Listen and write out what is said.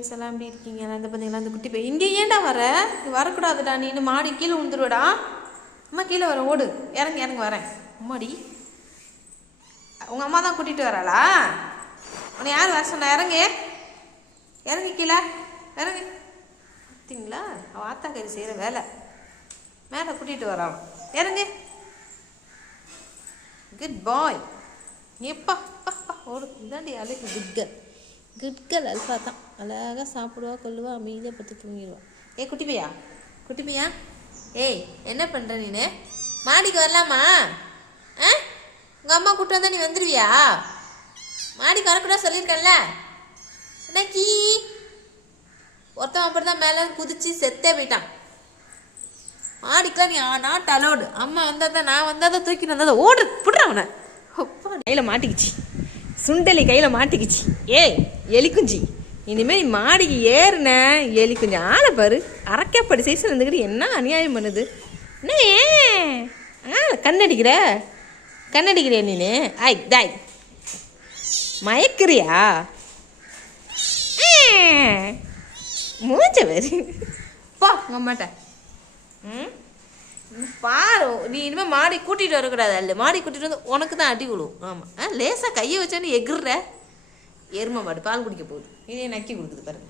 Friends எல்லாம் எப்படி இருக்கீங்க? இந்த பார்த்தீங்களா இந்த குட்டி பையன் இங்கே ஏன்டா வர? வரக்கூடாதுடா, நீ இன்னும் மாடி கீழே விழுந்துருவடா. அம்மா கீழே வர, ஓடு, இறங்கு இறங்கு வரேன். அம்மாடி உங்கள் அம்மா தான் கூட்டிகிட்டு வராளா? உன்னை யார் வர சொன்னா? இறங்கு இறங்கு கீழே இறங்கு. பார்த்தீங்களா அவள் ஆத்தாக்கறி செய்கிற வேலை. மேலே கூட்டிகிட்டு வரான், இறங்கு. குட் பாய். எப்பா ஓடு. இதாண்டி அழகு குட் கேர்ள் அல்ஃபா தான். அழகாக சாப்பிடுவா, கொள்ளுவா, அமைதியாக பற்றி தூங்கிடுவா. குட்டி பையா ஏய் என்ன பண்ணுற நீனு? மாடிக்கு வரலாமா? உங்கள் அம்மா கூப்பிட்டு வந்தால் நீ வந்துடுவியா? மாடிக்கு வரக்கூடாது சொல்லியிருக்கேன்ல. இன்னைக்கு ஒருத்தவன் அப்படி தான் மேலே குதிச்சு செத்தே போயிட்டான். மாடிக்கெலாம் நீ நாட் அலோடு. அம்மா வந்தால் தான், நான் வந்தால் தான் தூக்கிட்டு வந்தால் தான் ஓடு. புடுற அவனை. அப்பா கையில் மாட்டிக்கிச்சு, சுண்டலி கையில் மாட்டிக்கிச்சு. ஏய் எலிக்குஞ்சி, இனிமேல் நீ மாடிக்கு ஏறுன எலி கொஞ்சம் ஆளை பாரு. அரைக்கப்படி சைஸில் இருந்துக்கிட்டு என்ன அநியாயம் பண்ணுது. என்ன கண்ணடிக்கிறியா நீனு? தாய் மயக்கிறியா? மூச்ச வேறு பா உங்க அம்மாட்ட. பாரு, நீ இனிமேல் மாடி கூட்டிகிட்டு வரக்கூடாது. அல்ல மாடி கூட்டிகிட்டு வந்து உனக்கு தான் அடி விழுவும். ஆமாம், லேசாக கையை வச்சான்னு எகுற எருமை மாடு பால் குடிக்க போகுது. இதே நக்கி கொடுக்குது பாருங்க.